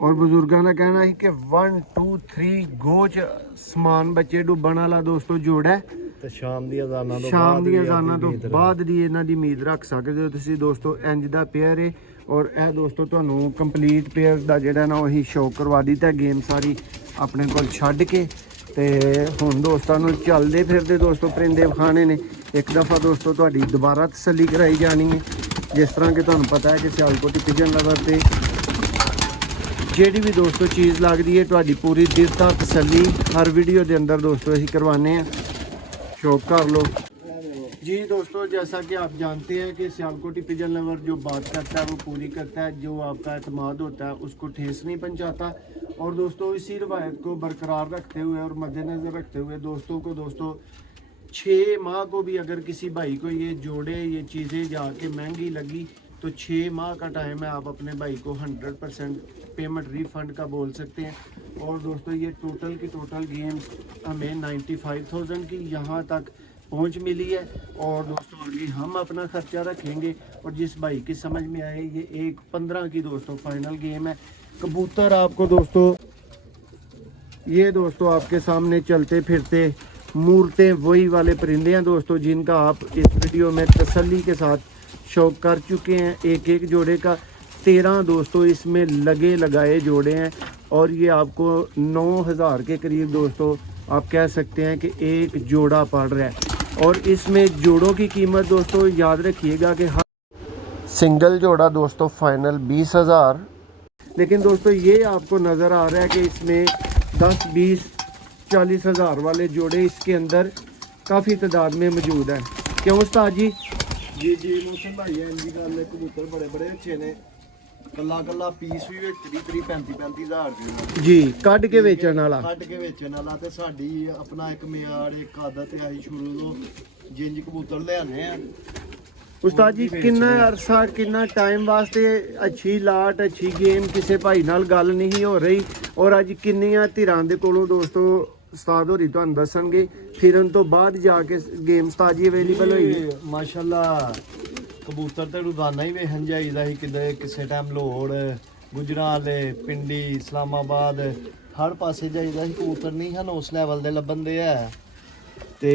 ਔਰ ਬਜ਼ੁਰਗਾਂ ਦਾ ਕਹਿਣਾ ਸੀ ਕਿ 1 2 3 ਗੋ ਚ ਸਮਾਨ ਬੱਚੇ ਡੁੱਬਣ ਵਾਲਾ ਦੋਸਤੋ ਜੋੜਾ ਹੈ। ਤੇ ਸ਼ਾਮ ਦੀ ਅਜ਼ਾਨਾਂ ਤੋਂ ਸ਼ਾਮ ਬਾਅਦ ਦੀਆਂ ਵੀ ਅਜ਼ਾਨਾਂ ਤੋਂ ਉਮੀਦ ਰੱਖੋ। ਬਾਅਦ ਦੀ ਇਹਨਾਂ ਦੀ ਉਮੀਦ ਰੱਖ ਸਕਦੇ ਹੋ ਤੁਸੀਂ ਦੋਸਤੋ। ਇੰਜ ਦਾ ਪੇਅਰ ਹੈ ਔਰ ਇਹ ਦੋਸਤੋ ਤੁਹਾਨੂੰ ਕੰਪਲੀਟ ਪੇਅਰ ਦਾ ਜਿਹੜਾ ਨਾ ਉਹੀ ਸ਼ੌਕ ਕਰਵਾ ਦਿੱਤਾ ਗੇਮ ਸਾਰੀ ਆਪਣੇ ਕੋਲ ਛੱਡ ਕੇ। ਤੇ ਹੁਣ ਦੋਸਤਾਂ ਨੂੰ ਚੱਲਦੇ ਫਿਰਦੇ ਦੋਸਤੋ ਪਰਿੰਦੇ ਵਿਖਾਣੇ ਨੇ। ਇੱਕ ਦਫਾ ਦੋਸਤੋ ਤੁਹਾਡੀ ਦੁਬਾਰਾ ਤਸੱਲੀ ਕਰਾਈ ਜਾਣੀ ਹੈ, ਜਿਸ ਤਰ੍ਹਾਂ ਕਿ ਤੁਹਾਨੂੰ ਪਤਾ ਹੈ ਕਿ ਸਿਆਲਕੋਟੀ ਪਿਜਨ ਲਵਰ ਤੇ ਜਿਹੜੀ ਵੀ ਦੋਸਤੋ ਚੀਜ਼ ਲੱਗਦੀ ਹੈ ਤੁਹਾਡੀ ਪੂਰੀ ਦਿਲ ਦਾ ਤਸੱਲੀ हर वीडियो के अंदर दोस्तों ऐसी करवाने हैं, शौक कर लो जी दोस्तों। जैसा कि आप जानते हैं कि सियालकोटी पिजन लवर जो बात करता है वो पूरी करता है, जो आपका एतमाद होता है उसको ठेस नहीं पहुंचाता। और दोस्तों इसी रवायत को बरकरार रखते हुए और मद्देनज़र रखते हुए दोस्तों को दोस्तों 6 माह को भी अगर किसी भाई को ये जोड़े ये चीज़ें जाके महंगी लगी तो 6 माह का टाइम है, आप अपने भाई को 100% पेमेंट रिफ़ंड का बोल सकते हैं। और दोस्तों ये टोटल की टोटल गेम्स हमें 95,000 की यहाँ तक पहुँच मिली है। और दोस्तों आगे हम अपना खर्चा रखेंगे और जिस भाई की समझ में आए ये एक 15 की दोस्तों फाइनल गेम है। कबूतर आपको दोस्तों ये दोस्तों आपके सामने चलते फिरते मूर्तें वही वाले परिंदे हैं दोस्तों, जिनका आप इस वीडियो में तसल्ली के साथ शौक कर चुके हैं। एक एक जोड़े का 13 दोस्तों इसमें लगे लगाए जोड़े हैं और ये आपको 9,000 के करीब दोस्तों आप कह सकते हैं कि एक जोड़ा पड़ रहा है। और इसमें जोड़ों की कीमत दोस्तों याद रखिएगा कि हर सिंगल जोड़ा दोस्तों फाइनल 20,000, लेकिन दोस्तों ये आपको नज़र आ रहा है कि इसमें 10, 20, 40,000 वाले जोड़े इसके अंदर काफ़ी तादाद में मौजूद हैं। क्यों उस्ताद जी? जी जी मोहसिन भाई इंजी गल कबूतर बड़े बड़े अच्छे ने, कला कला पीस भी विच 30-35 हज़ार रुपये जी कट के बेचण वाला ਕੱਢ ਕੇ ਵੇਚਣ ਵਾਲਾ। ਤੇ ਸਾਡੀ ਆਪਣਾ ਇੱਕ ਮਿਆਰ ਇੱਕ ਆਦਤ ਹੈ, ਅਸੀਂ ਸ਼ੁਰੂ ਤੋਂ ਜਿੰਜ ਕਬੂਤਰ ਲਿਆਨੇ ਆ। ਉਸਤਾਦ ਜੀ ਕਿੰਨਾ ਅਰਸਾ ਕਿੰਨਾ ਟਾਈਮ ਵਾਸਤੇ ਅੱਛੀ ਲਾਟ ਅੱਛੀ ਗੇਮ ਕਿਸੇ ਭਾਈ ਨਾਲ ਗੱਲ ਨਹੀਂ ਹੋ ਰਹੀ ਔਰ ਅੱਜ ਕਿੰਨੀਆਂ ਧਿਰਾਂ ਦੇ ਕੋਲੋਂ ਦੋਸਤੋ ਉਸਤਾਦ ਹੋਰੀ ਤੁਹਾਨੂੰ ਦੱਸਣਗੇ ਫਿਰਨ ਤੋਂ ਬਾਅਦ ਜਾ ਕੇ ਗੇਮ ਉਸਤਾਦ ਜੀ ਅਵੇਲੇਬਲ ਹੋਈ ਹੈ। ਮਾਸ਼ਾਅੱਲਾ ਕਬੂਤਰ ਤੇ ਰੋਜ਼ਾਨਾ ਹੀ ਵੇਖਣ ਜਾਈਦਾ ਸੀ, ਕਿਤੇ ਕਿਸੇ ਟਾਈਮ ਲਾਹੌਰ ਗੁਜਰਾਲੇ ਪਿੰਡੀ ਇਸਲਾਮਾਬਾਦ ਹਰ ਪਾਸੇ ਜਾਈਦਾ ਸੀ। ਕਬੂਤਰ ਨਹੀਂ ਹਨ ਉਸ ਲੈਵਲ ਦੇ ਲੱਭਣ ਦੇ ਹੈ ਤੇ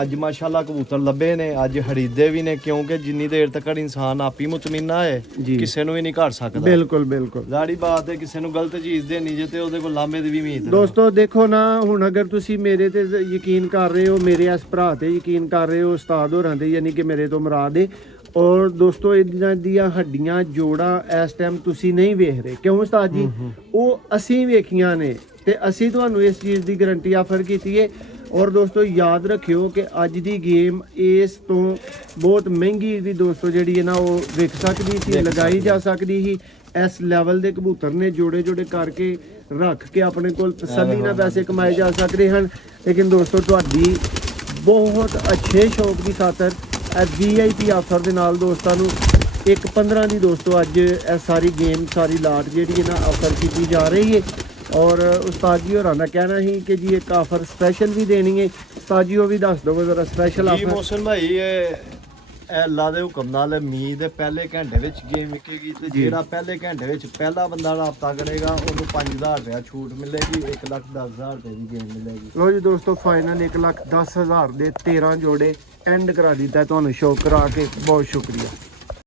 ਅੱਜ ਮਾਸ਼ਾਅੱਲਾ ਕਬੂਤਰ ਲੱਭੇ ਨੇ, ਅੱਜ ਖਰੀਦੇ ਵੀ ਨੇ, ਕਿਉਂਕਿ ਜਿੰਨੀ ਦੇਰ ਤੱਕ ਇਨਸਾਨ ਆਪੀ ਮੁਤਮਿਨਾ ਹੈ ਕਿਸੇ ਨੂੰ ਵੀ ਨਹੀਂ ਘੜ ਸਕਦਾ। ਬਿਲਕੁਲ ਬਿਲਕੁਲ ਜ਼ਾਹਰੀ ਬਾਤ ਹੈ, ਕਿਸੇ ਨੂੰ ਗਲਤ ਚੀਜ਼ ਦੇਣੀ ਜੇ ਤੇ ਉਹਦੇ ਕੋਲ ਲਾਂਬੇ ਦੀ ਵੀ ਉਮੀਦ ਹੈ। ਦੋਸਤੋ ਦੇਖੋ ਨਾ ਹੁਣ ਅਗਰ ਤੁਸੀਂ ਮੇਰੇ ਤੇ ਯਕੀਨ ਕਰ ਰਹੇ ਹੋ, ਮੇਰੇ ਇਸ ਭਰਾ ਤੇ ਯਕੀਨ ਕਰ ਰਹੇ ਹੋ ਉਸਤਾਦ ਹੋਰਾਂ ਤੇ, ਯਾਨੀ ਕਿ ਮੇਰੇ ਤੋਂ ਮੁਰਾਦ ਹੈ। ਔਰ ਦੋਸਤੋ ਇਹਨਾਂ ਦੀਆਂ ਹੱਡੀਆਂ ਜੋੜਾਂ ਇਸ ਟਾਈਮ ਤੁਸੀਂ ਨਹੀਂ ਵੇਖ ਰਹੇ, ਕਿਉਂ ਉਸਤਾਦ ਜੀ? ਉਹ ਅਸੀਂ ਵੇਖੀਆਂ ਨੇ ਤੇ ਅਸੀਂ ਤੁਹਾਨੂੰ ਇਸ ਚੀਜ਼ ਦੀ ਗਾਰੰਟੀ ਆਫਰ ਕੀਤੀ ਹੈ। ਔਰ ਦੋਸਤੋ ਯਾਦ ਰੱਖਿਓ ਕਿ ਅੱਜ ਦੀ ਗੇਮ ਇਸ ਤੋਂ ਬਹੁਤ ਮਹਿੰਗੀ ਵੀ ਦੋਸਤੋ ਜਿਹੜੀ ਹੈ ਨਾ ਉਹ ਵਿਕ ਸਕਦੀ ਸੀ, ਲਗਾਈ ਜਾ ਸਕਦੀ ਸੀ। ਇਸ ਲੈਵਲ ਦੇ ਕਬੂਤਰ ਨੇ ਜੋੜੇ ਜੋੜੇ ਕਰਕੇ ਰੱਖ ਕੇ ਆਪਣੇ ਕੋਲ ਤਸੱਲੀ ਨਾਲ ਪੈਸੇ ਕਮਾਏ ਜਾ ਸਕਦੇ ਹਨ। ਲੇਕਿਨ ਦੋਸਤੋ ਤੁਹਾਡੀ ਬਹੁਤ ਅੱਛੇ ਸ਼ੌਕ ਦੀ ਖਾਤਰ VIP ਆਫਰ ਦੇ ਨਾਲ ਦੋਸਤਾਂ ਨੂੰ ਇੱਕ 15 ਦੀ ਦੋਸਤੋ ਅੱਜ ਇਹ ਸਾਰੀ ਗੇਮ ਸਾਰੀ ਲਾਟ ਜਿਹੜੀ ਹੈ ਨਾ ਆਫਰ ਕੀਤੀ ਜਾ ਰਹੀ ਹੈ। और उस्ताद जी होरां दा कहना ही कि जी एक ऑफर स्पेशल भी देनी है। उस्ताद जी वो भी दस दो जरा स्पेशल जी ऑफर। मोहसिन भाई ਇਹ ਅੱਲਾ ਦੇ ਹੁਕਮ ਨਾਲ ਉਮੀਦ ਹੈ ਪਹਿਲੇ ਘੰਟੇ ਵਿੱਚ ਗੇਮ ਵਿਕੇਗੀ ਤੇ ਜਿਹੜਾ ਪਹਿਲੇ ਘੰਟੇ ਵਿੱਚ ਪਹਿਲਾ ਬੰਦਾ ਰਾਬਤਾ ਕਰੇਗਾ ਉਹਨੂੰ 5,000 ਰੁਪਏ ਛੂਟ ਮਿਲੇਗੀ, 1,10,000 ਰੁਪਏ ਦੀ ਗੇਮ ਮਿਲੇਗੀ। ਲੋ ਜੀ ਦੋਸਤੋ ਫਾਈਨਲ 1,10,000 ਦੇ 13 ਜੋੜੇ ਐਂਡ ਕਰਾ ਦਿੱਤਾ ਤੁਹਾਨੂੰ ਸ਼ੌਕ ਕਰਾ ਕੇ। ਬਹੁਤ ਸ਼ੁਕਰੀਆ।